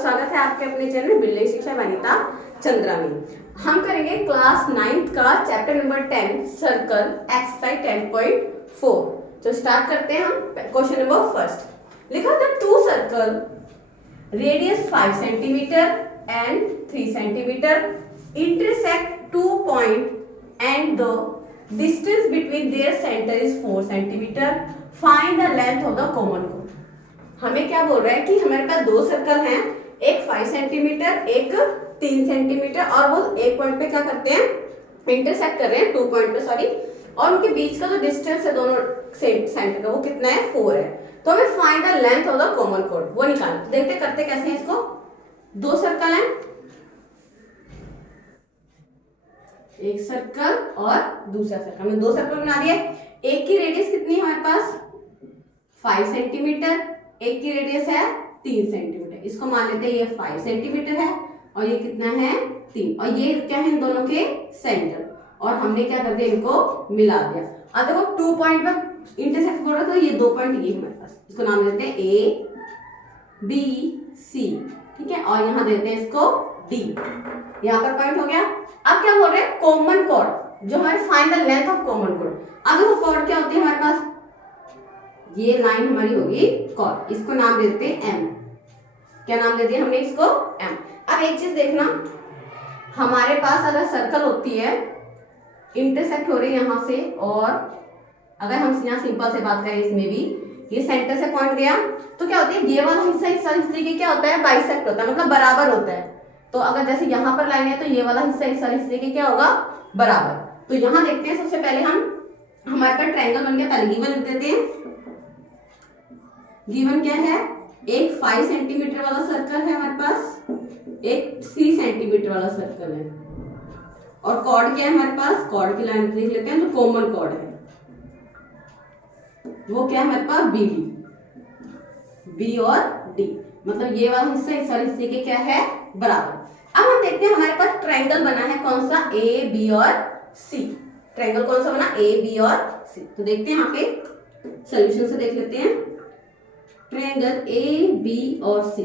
स्वागत है आपके अपने चैनल बिल्डिंग शिक्षा वनिता चंद्रा में। हम करेंगे क्लास 9th का चैप्टर नंबर 10 सर्कल एक्सरसाइज 10.4। तो स्टार्ट करते हैं हम। क्वेश्चन नंबर फर्स्ट लिखा the two circle radius 5 centimetre and 3 centimetre intersect 2 point and the distance between their centre is 4 centimetre. Find the length of the common code. हमें क्या बोल रहा है कि हमारे पास दो सर्कल हैं, एक 5 सेंटीमीटर एक 3 सेंटीमीटर, और वो एक पॉइंट पे क्या करते हैं, इंटरसेक्ट कर रहे हैं 2 पॉइंट पे, सॉरी, और उनके बीच का जो डिस्टेंस है दोनों सेंटर का वो कितना है, 4 है। तो हमें find the length of the common code वो निकालना। देखते करते कैसे हैं इसको। दो सर्कल हैं, एक सर्कल और दूसरा सर्कल, हमने दो सर्कल बना दिए। एक की रेडियस कितनी है हमारे पास 5 सेंटीमीटर, एक की रेडियस है 3 सेंटीमीटर। इसको मान लेते हैं ये 5 सेंटीमीटर है और ये कितना है 3, और ये क्या है इन दोनों के सेंटर, और हमने क्या कर दिया इनको मिला दिया। अब देखो 2 पॉइंट पर इंटरसेक्ट हो रहा था, ये 2 पॉइंट ये हमारे पास, इसको नाम देते हैं ए बी सी, ठीक है, और यहाँ देते हैं इसको डी। यहाँ पर पॉइंट हो गया। अब क्या बोल रहे हैं कॉमन कॉर्ड, जो हमारे find the length of common chord. अब वो कॉर्ड क्या होती है हमारे पास, ये लाइन हमारी होगी कॉर्ड, इसको नाम देते हैं एम। क्या नाम दे दिया हमने इसको, एम। अब एक चीज देखना, हमारे पास अगर सर्कल होती है इंटरसेक्ट हो रही है यहाँ से, और अगर हम यहाँ सिंपल से बात करें इसमें भी ये सेंटर से पॉइंट गया, तो क्या होता है ये वाला हिस्सा हिस्से के क्या होता है बाइसेक्ट होता है, मतलब बराबर होता है। तो अगर जैसे यहाँ पर लाइन है तो ये वाला हिस्सा हिस्से के क्या होगा बराबर। तो यहाँ देखते हैं, सबसे पहले हमारे पास ट्रायंगल बन गया। पहले गिवन लिख देते हैं। गिवन क्या है, एक 5 सेंटीमीटर वाला सर्कल है हमारे पास, एक 3 सेंटीमीटर वाला सर्कल है, और कॉर्ड क्या है हमारे पास, कॉर्ड की लाइन लिख लेते हैं। जो कॉमन कॉर्ड है वो क्या है हमारे पास बी डी, बी और डी, मतलब ये वाला हिस्सा इस वाले हिस्से के क्या है बराबर। अब हम देखते हैं हमारे पास ट्रायंगल बना है कौन सा, ए बी और सी। ट्रायंगल कौन सा बना, ए बी और सी। तो देखते हैं यहाँ पे सोल्यूशन से देख लेते हैं। ट्रायंगल ए बी और सी,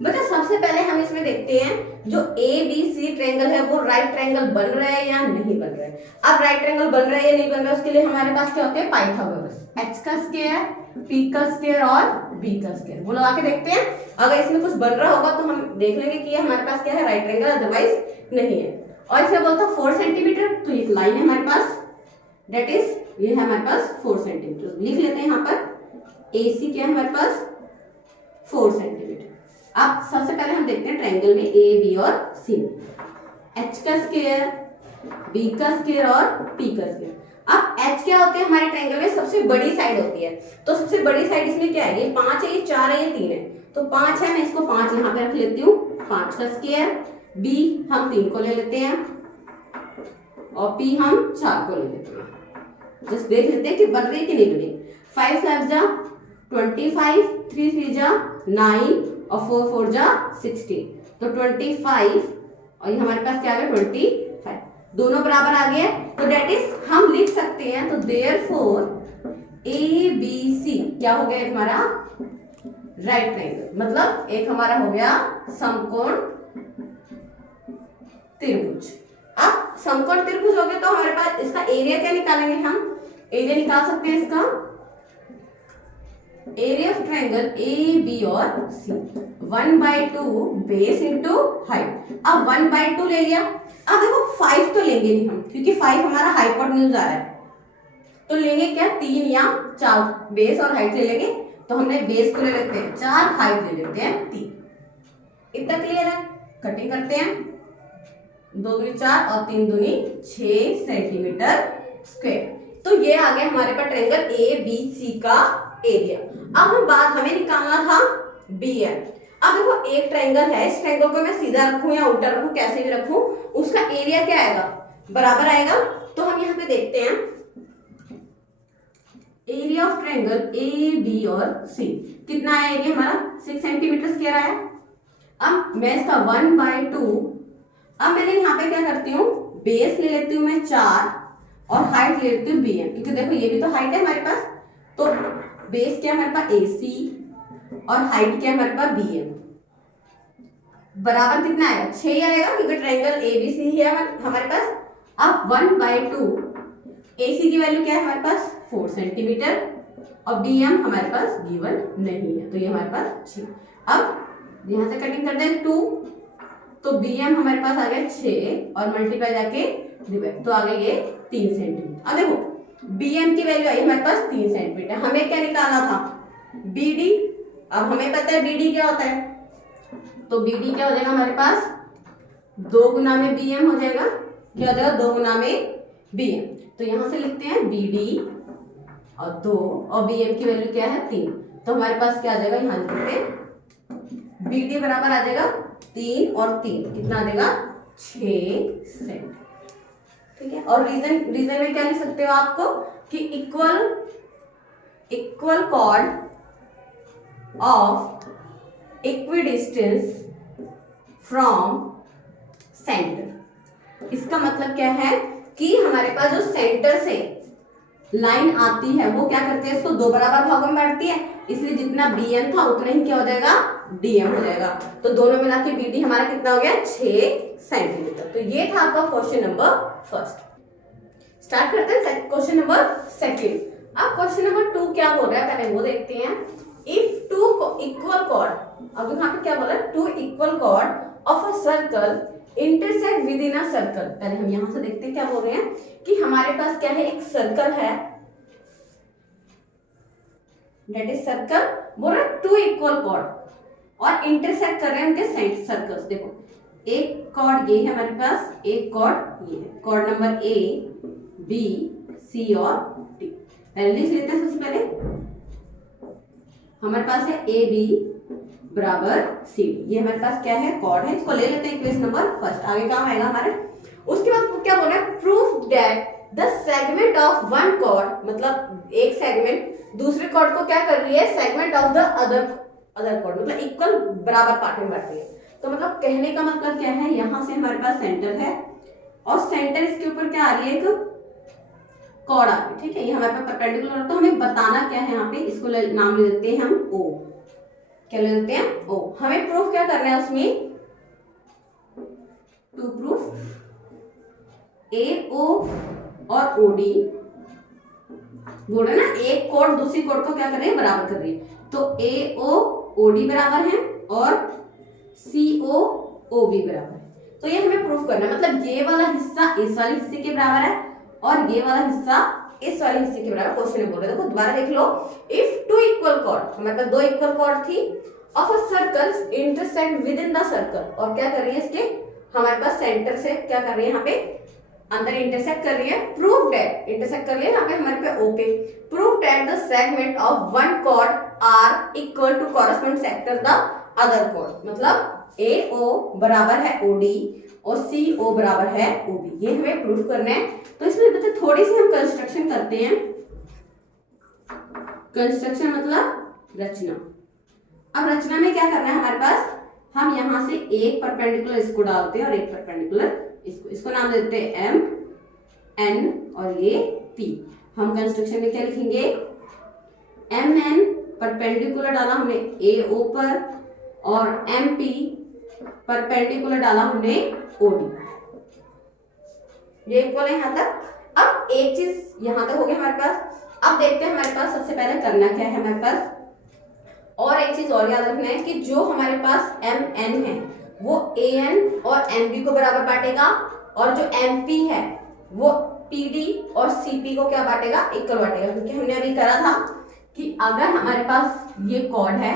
बच्चा सबसे पहले हम इसमें देखते हैं जो ए बी सी ट्रायंगल है वो राइट ट्रायंगल बन रहा है या नहीं बन रहा है। अब राइट ट्रायंगल बन रहा है या नहीं बन रहा है उसके लिए हमारे पास क्या होते हैं पाइथागोरस, एच का स्क्वायर, पी का स्क्वायर और बी का स्क्वायर, वो लगा के देखते हैं। अगर इसमें कुछ बन रहा होगा तो हम देख लेंगे कि ये हमारे पास क्या है राइट ट्रायंगल, अदरवाइज नहीं है। और इसमें बोलता 4 सेंटीमीटर, तो एक लाइन है हमारे पास, डेट इज ये है हमारे पास 4 सेंटीमीटर। लिख लेते हैं यहाँ पर AC क्या है हमारे पास 4 सेंटीमीटर। अब सबसे पहले हम देखते हैं ट्रायंगल में ए बी और सी, एच का स्क्वायर, बी का स्क्वायर और पी का स्क्वायर। अब एच क्या होते हैं हमारे ट्रायंगल में सबसे बड़ी साइड होती है, तो सबसे बड़ी साइड इसमें क्या है, ये 5 है, ये 4 है, ये 3 है, तो 5 है, मैं इसको 5 यहाँ पे रख लेती हूँ, 5 का स्क्वायर। बी हम 3 को ले लेते हैं और पी हम 4 को ले लेते हैं। जस्ट देख लेते हैं कि बन रही है कि नहीं बन रही। 5 5 जा 25, 3 3 जा 9 और 4 4 जा 16, तो 25 और ये हमारे पास क्या आ गया 25, दोनों बराबर आ गए। तो डेट इज हम लिख सकते हैं, तो देयरफॉर ए बी सी क्या हो गया हमारा राइट ट्रायंगल, मतलब एक हमारा हो गया समकोण त्रिभुज। अब समकोण त्रिभुज हो गया तो हमारे पास इसका एरिया क्या निकालेंगे, हम एरिया निकाल सकते हैं इसका, area of triangle A B और सी 1/2 बेस इंटू हाइट। अब 1/2 ले लिया। अब देखो 5 तो लेंगे नहीं हम, क्योंकि 5 हमारा हाइपोटेन्यूज आ रहा है, तो लेंगे क्या 3 या 4, बेस और हाइट ले लेंगे। तो हमने बेस को ले लेते हैं 4, हाइट ले लेते हैं 3। इतना क्लियर है। कटिंग करते हैं, 2 दूनी 4 और 3 दूनी 6 सेंटीमीटर स्क्वायर। तो ये आ गया हमारे पास ट्रायंगल ए बी सी का एरिया। अब हम बात हमें निकालना था बी एम। अब देखो एक ट्रायंगल है, इस ट्रायंगल को मैं सीधा रखूं या उल्टा रखूं, कैसे भी रखूं, उसका एरिया क्या आएगा बराबर आएगा। तो हम यहाँ पे देखते हैं area of triangle A B और सी कितना है, एरिया हमारा 6 सेंटीमीटर स्क्वायर आया। अब मैं इसका 1/2, अब मैंने यहाँ पे क्या करती हूँ बेस ले लेती हूँ मैं 4 और हाइट ले लेती हूँ बी एम, क्योंकि देखो ये भी तो हाइट है हमारे पास। तो बेस क्या है हमारे पास AC और हाइट क्या है हमारे पास BM। बराबर कितना आएगा, 6 ही आएगा क्योंकि ट्रायंगल ABC है हमारे पास। अब 1/2 AC की वैल्यू क्या है हमारे पास 4 सेंटीमीटर और BM हमारे पास गिवन नहीं है, तो ये हमारे पास 6। अब यहाँ से कटिंग कर दें 2, तो BM हमारे पास आ गया 6 और मल्टीप्लाई जाके डिवाइड, तो आ गया ये 3 सेंटीमीटर। अब देखो BM की वैल्यू आई हमारे पास 3 सेंटीमीटर, हमें क्या निकालना था BD। अब हमें पता है BD क्या होता है, तो BD क्या हो जाएगा हमारे पास 2 गुना में BM हो जाएगा, क्या हो जाएगा 2 गुना में BM। तो यहाँ से लिखते हैं BD और 2 और BM की वैल्यू क्या है 3, तो हमारे पास क्या आ जाएगा, यहाँ लिखते हैं BD बराबर आ जाएगा 3 और 3 कितना आ जाएगा 6 सेंट। ठीक है, और रीजन में क्या लिख सकते हो आपको कि equal cord of equidistance from centre. इसका मतलब क्या है कि हमारे पास जो सेंटर से लाइन आती है वो क्या करती है, इसको 2 बराबर भागों में बांटती है, इसलिए जितना BM था उतना ही क्या हो जाएगा DM हो जाएगा। तो दोनों मिला के BD हमारा कितना हो गया 6 सेंटीमीटर। तो ये था आपका क्वेश्चन नंबर फर्स्ट। स्टार्ट करते हैं क्वेश्चन नंबर सेकंड। अब क्वेश्चन नंबर 2 क्या बोल रहा है पहले वो देखते हैं। इफ 2 इक्वल कॉर्ड, अब यहाँ पे क्या बोल रहा है 2 equal cord of a circle intersect with in a circle. पहले हम यहाँ से देखते हैं क्या बोल रहे हैं कि हमारे पास क्या है, एक सर्कल है, दैट इज सर्कल, बोल रहा है 2 इक्वल कॉर्ड और इंटरसेक्ट कर रहे हैं उनके सर्कल्स। देखो एक कॉर्ड ये है हमारे पास, एक कॉर्ड ये है, chord number A B C और D। पहले लिख लेते हैं, सबसे पहले हमारे पास है AB बराबर CD, ये हमारे पास क्या है कॉर्ड है, इसको ले लेते हैं इक्वेशन नंबर फर्स्ट, आगे काम आएगा हमारे। उसके बाद क्या बोल रहा है, proof that the segment of one chord, मतलब एक सेगमेंट दूसरे कॉर्ड को क्या कर रही है, segment of the other chord, मतलब इक्वल बराबर पार्ट में बांट रही है। तो मतलब कहने का मतलब क्या है, यहाँ से हमारे पास सेंटर है और सेंटर इसके ऊपर क्या आ रही है, एक कॉर्ड आ रही है। ठीक है, ये हमारे पास परपेंडिकुलर, तो हमें बताना क्या है यहाँ पे, इसको नाम ले देते हैं हम O। क्या ले लेते हैं O। हमें प्रूफ क्या करना है उसमें, टू प्रूफ AO और OD, बोल रहे ना एक कोड दूसरी कोड को क्या कर रही है, बराबर कर रही है। तो AO OD बराबर है और CO OB बराबर है। तो ये हमें प्रूफ करना है, मतलब ये वाला हिस्सा इस वाले हिस्से के बराबर है और ये वाला हिस्सा इस वाले हिस्से के बराबर। क्वेश्चन में बोल रहे हैं, देखो दोबारा देख लो। इफ 2 इक्वल कॉर्ड, हमारे पास 2 इक्वल कॉर्ड थी, of a circle intersect with in the circle, और क्या कर रही है इसके हमारे पास सेंटर से क्या कर रही है, यहाँ पे अंदर इंटरसेक्ट कर रही है। प्रूफ दैट, इंटरसेक्ट कर रही है यहाँ पे हमारे पे O पे। Proof that the segment of one chord are equal to corresponding sector the other chord, मतलब AO बराबर है OD और CO बराबर है OB, ये हमें प्रूफ करना है। तो इसमें बच्चे थोड़ी सी हम कंस्ट्रक्शन करते हैं। कंस्ट्रक्शन मतलब रचना। अब रचना में क्या करना है हमारे पास, हम यहाँ से एक परपेंडिकुलर इसको डालते हैं और एक परपेंडिकुलर इसको नाम देते हैं M N और ये P। हम कंस्ट्रक्शन में क्या लिखेंगे, MN परपेंडिकुलर डाला हमने AO पर और MP परपेंडिकुलर डाला हमने OD, ये इक्वल है यहाँ तक। अब एक चीज यहाँ तक हो गया हमारे पास। अब देखते हैं हमारे पास सबसे पहले करना क्या है हमारे पास, और एक चीज और याद रखना है कि जो हमारे पास MN है वो AN और MB को बराबर बांटेगा और जो MP है वो PD और CP को क्या बांटेगा, इक्वल बांटेगा। क्योंकि हमने अभी करा था कि अगर हमारे पास ये कॉर्ड है,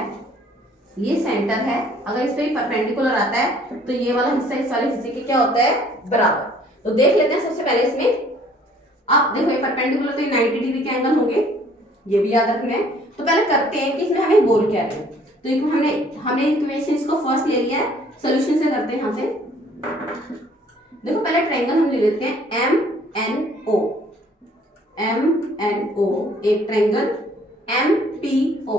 ये सेंटर है, अगर इस पे परपेंडिकुलर आता है तो ये वाला हिस्सा इस वाले हिस्से के क्या होता है, बराबर। तो देख लेते हैं सबसे पहले इसमें। आप देखो ये परपेंडिकुलर तो 90 डिग्री के एंगल होंगे, ये भी याद रखना है। तो पहले करते हैं कि इसमें हमें बोल क्या है। तो हमने इक्वेशन इसको फर्स्ट ले लिया है, सोल्यूशन से करते हैं यहाँ से। देखो पहले ट्रायंगल हम ले लेते हैं MNO, एक ट्रायंगल MPO,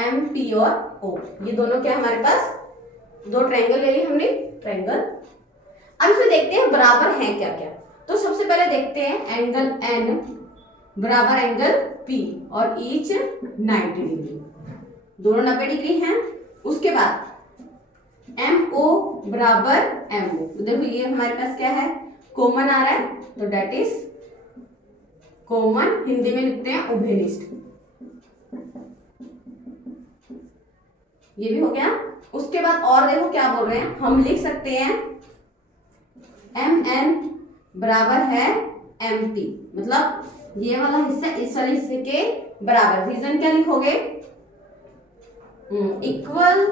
MP और O, ये दोनों क्या हमारे पास, 2 ट्रायंगल ले लिए हमने ट्रायंगल। अब इसमें देखते हैं बराबर हैं क्या क्या। तो सबसे पहले देखते हैं एंगल N बराबर एंगल P और ईच 90 डिग्री, दोनों 90 डिग्री हैं। उसके बाद एम ओ बराबर एम ओ। तो देखो ये हमारे पास क्या है, कॉमन आ रहा है, तो डेट इज कॉमन, हिंदी में लिखते हैं उभयनिष्ठ। ये भी हो गया। उसके बाद और देखो क्या बोल रहे हैं, हम लिख सकते हैं एम एन बराबर है एम पी, मतलब ये वाला हिस्सा इस वाले हिस्से के बराबर। रीजन क्या लिखोगे, equal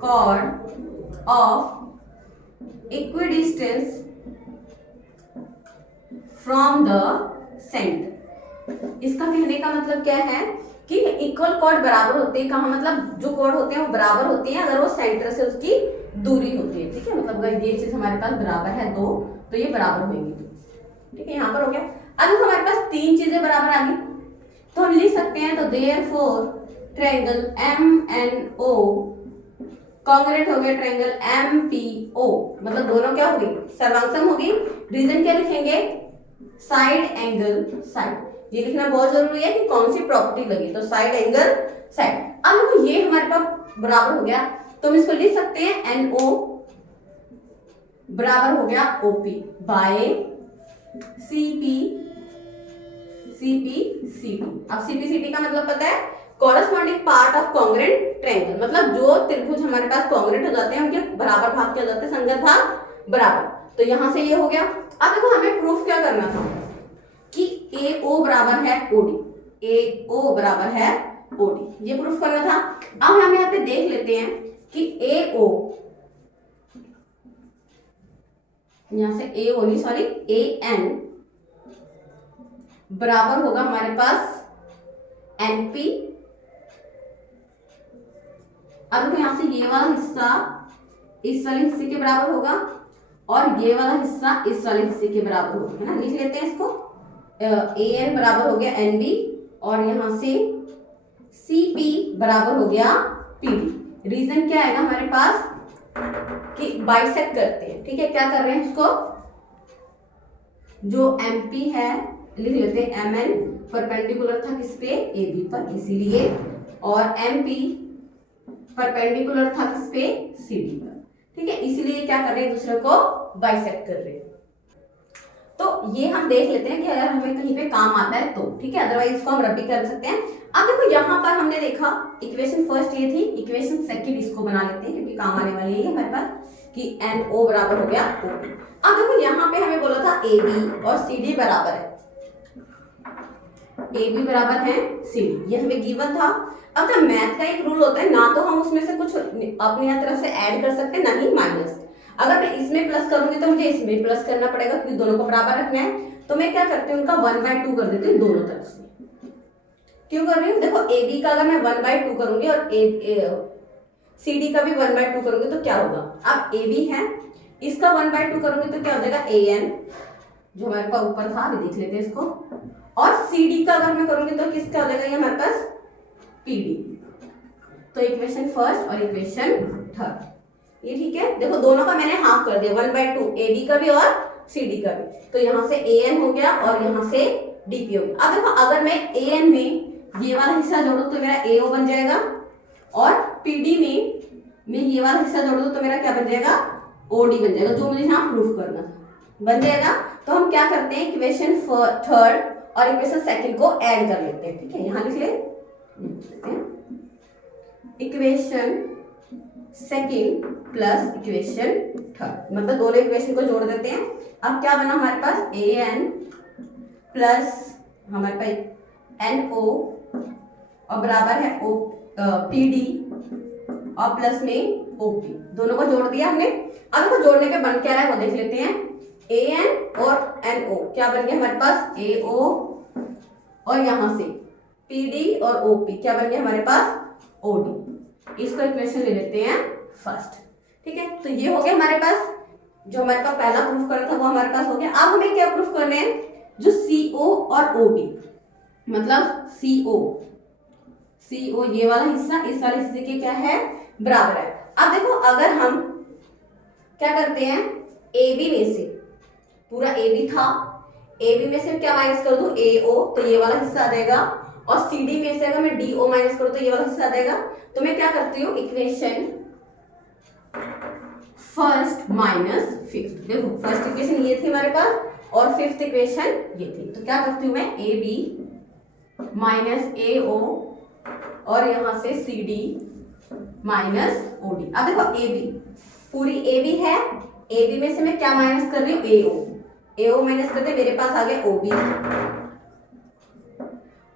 chord of equidistance from the center। इसका कहने का मतलब क्या है कि इक्वल कॉर्ड बराबर होते हैं, कहाँ मतलब जो कॉर्ड होते हैं वो बराबर होती हैं अगर वो सेंटर से उसकी दूरी होती है। ठीक है, मतलब अगर ये चीज हमारे पास बराबर है दो, तो ये बराबर होंगी। ठीक है, यहाँ पर हो गया। अब हमारे पास तीन चीजें बराबर आ गई, तो हम लिख सकते हैं, तो therefore triangle M N O congruent हो गया ट्रायंगल एम पी ओ, मतलब दोनों क्या होगी, सर्वांगसम होगी। रीजन क्या लिखेंगे, साइड एंगल साइड। ये लिखना बहुत जरूरी है कि कौन सी प्रॉपर्टी लगी, तो साइड एंगल साइड। अब देखो ये हमारे पास बराबर हो गया, तो हम इसको लिख सकते हैं एन ओ बराबर हो गया OP by CP CP C T. अब सीपी सी टी का मतलब पता है, corresponding part of congruent triangle, मतलब जो त्रिभुज हमारे पास कॉन्ग्रुएंट हो जाते हैं उनके बराबर भाग क्या हो जाते हैं, संगत भाग बराबर। तो यहां से ये हो गया। अब देखो हमें प्रूफ क्या करना था कि ए ओ बराबर है ओडी, ए ओ बराबर है ओडी, ये प्रूफ करना था। अब हम यहाँ पे देख लेते हैं कि ए ओ, यहां से ए ओ नहीं सॉरी ए एन बराबर होगा हमारे पास एनपी। अब यहां से ये वाला हिस्सा इस वाले हिस्से के बराबर होगा और ये वाला हिस्सा इस वाले हिस्से के बराबर होगा, है ना। लिख लेते हैं इसको, ए एन बराबर हो गया एन बी और यहां से सी पी बराबर हो गया पी डी। रीजन क्या आएगा हमारे पास कि बाइसेक्ट करते हैं। ठीक है, क्या कर रहे हैं, इसको जो एम पी है लिख लेते हैं एम एन परपेंडिकुलर था किस पे, ए बी पर, इसीलिए, और एम पी परपेंडिकुलर था किस पे, सी डी पर। ठीक है, इसलिए क्या कर रहे हैं, एक दूसरे को बाइसेक्ट कर रहे हैं। तो ये हम देख लेते हैं कि अगर हमें कहीं पे काम आता है तो, ठीक है, अदरवाइज इसको हम रद्द भी कर सकते हैं। अब देखो यहाँ पर हमने देखा इक्वेशन फर्स्ट ये थी, इक्वेशन सेकंड इसको बना लेते हैं क्योंकि काम आने वाली है हमारे पास कि एन ओ बराबर हो गया ओ। अब देखो यहाँ पे हमें बोला था ए बी और सी डी बराबर है, ए बी बराबर है सी डी, ये हमें गिवन था। अब जब मैथ का एक रूल होता है, ना तो हम उसमें से कुछ अपनी तरफ से ऐड कर सकते हैं, ना ही माइनस। अगर मैं इसमें प्लस करूंगी तो मुझे इसमें प्लस करना पड़ेगा क्योंकि दोनों को बराबर रखना है। तो मैं क्या करती हूँ, उनका 1/2 कर देती हूँ दोनों तरफ से। क्यों कर रही हूँ, देखो ए बी का अगर मैं 1/2 करूंगी और सी डी का भी 1/2 करूंगी तो क्या होगा, अब ए बी है, इसका 1/2 करूंगी तो क्या हो जाएगा ए एन, जो हमारे पास ऊपर था, अभी देख लेते हैं इसको। और सी डी का अगर मैं करूंगी तो किसका हो जाएगा, ये हमारे पास पी डी। तो इक्वेशन फर्स्ट और इक्वेशन थर्ड ये ठीक है। देखो दोनों का मैंने हाफ कर दिया, 1/2 ए बी का भी और सी डी का भी। तो यहाँ से ए एन हो गया और यहाँ से डी पी हो गया। अब देखो अगर मैं ए एन में ये वाला हिस्सा जोड़ू तो मेरा ए ओ बन जाएगा और पी डी में ये वाला हिस्सा जोड़ दूं तो मेरा क्या बन जाएगा, ओ डी बन जाएगा, जो मुझे यहाँ प्रूफ करना था बन जाएगा। तो हम क्या करते हैं, इक्वेशन थर्ड और इक्वेशन सेकंड को ऐड कर लेते हैं। ठीक है, यहाँ लिख ले equation second plus equation third, मतलब दोनों इक्वेशन को जोड़ देते हैं। अब क्या बना हमारे पास, ए एन प्लस हमारे पास एन ओ और बराबर है ओ पी डी और प्लस में ओ पी, दोनों को जोड़ दिया हमने। अब इसको जोड़ने पे बन क्या रहा है वो देख लेते हैं, ए एन और एन ओ क्या बन गया हमारे पास, ए ओ और यहाँ से पी डी और ओ पी क्या बन गया हमारे पास, ओ डी। इसको इक्वेशन ले लेते हैं फर्स्ट। ठीक है, तो ये हो गया हमारे पास, जो हमारे पास पहला प्रूफ करना था वो हमारे पास हो गया। अब हमें क्या प्रूफ करना है, जो सी ओ और ओ डी, मतलब सी ओ ये वाला हिस्सा इस वाले हिस्से के क्या है, बराबर है। अब देखो अगर हम क्या करते हैं, ए बी में से पूरा ए बी था, ए बी में से क्या माइनस कर दूं, ए ओ, तो ये वाला हिस्सा आ जाएगा। और सी डी में से अगर मैं डी ओ माइनस करूं तो ये वाला हिस्सा आ जाएगा। तो मैं क्या करती हूँ, इक्वेशन फर्स्ट माइनस फिफ्थ। देखो फर्स्ट इक्वेशन ये थी हमारे पास और फिफ्थ इक्वेशन ये थी, तो क्या करती हूँ मैं ए बी माइनस ए ओ और यहां से C D minus O D. अब देखो ए बी पूरी ए बी है, ए बी में से मैं क्या माइनस कर रही हूँ ए ओ माइनस करते मेरे पास आ गया ओ बी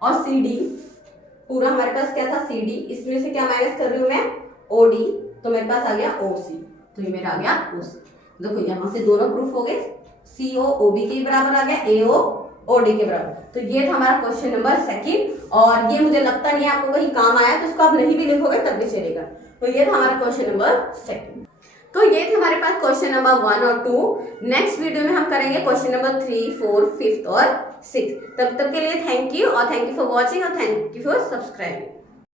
और सी डी पूरा हमारे पास क्या था सी डी, इसमें से क्या माइनस कर रही हूँ मैं ओ डी, तो मेरे पास आ गया ओ सी, तो ये मेरा आ गया ओ सी। देखो यहाँ से दोनों प्रूफ हो गए, सी ओ ओ बी के बराबर आ गया, ए ओ ओ डी के बराबर। तो ये था हमारा क्वेश्चन नंबर सेकंड और ये मुझे लगता नहीं है आपको कहीं काम आया, तो इसको आप नहीं भी लिखोगे तब भी चलेगा। तो ये था हमारा क्वेश्चन नंबर सेकंड। तो ये थे हमारे पास क्वेश्चन नंबर 1 और 2। नेक्स्ट वीडियो में हम करेंगे क्वेश्चन नंबर 3, 4, 5 और 6। तब तक के लिए थैंक यू और थैंक यू फॉर वॉचिंग और थैंक यू फॉर सब्सक्राइबिंग।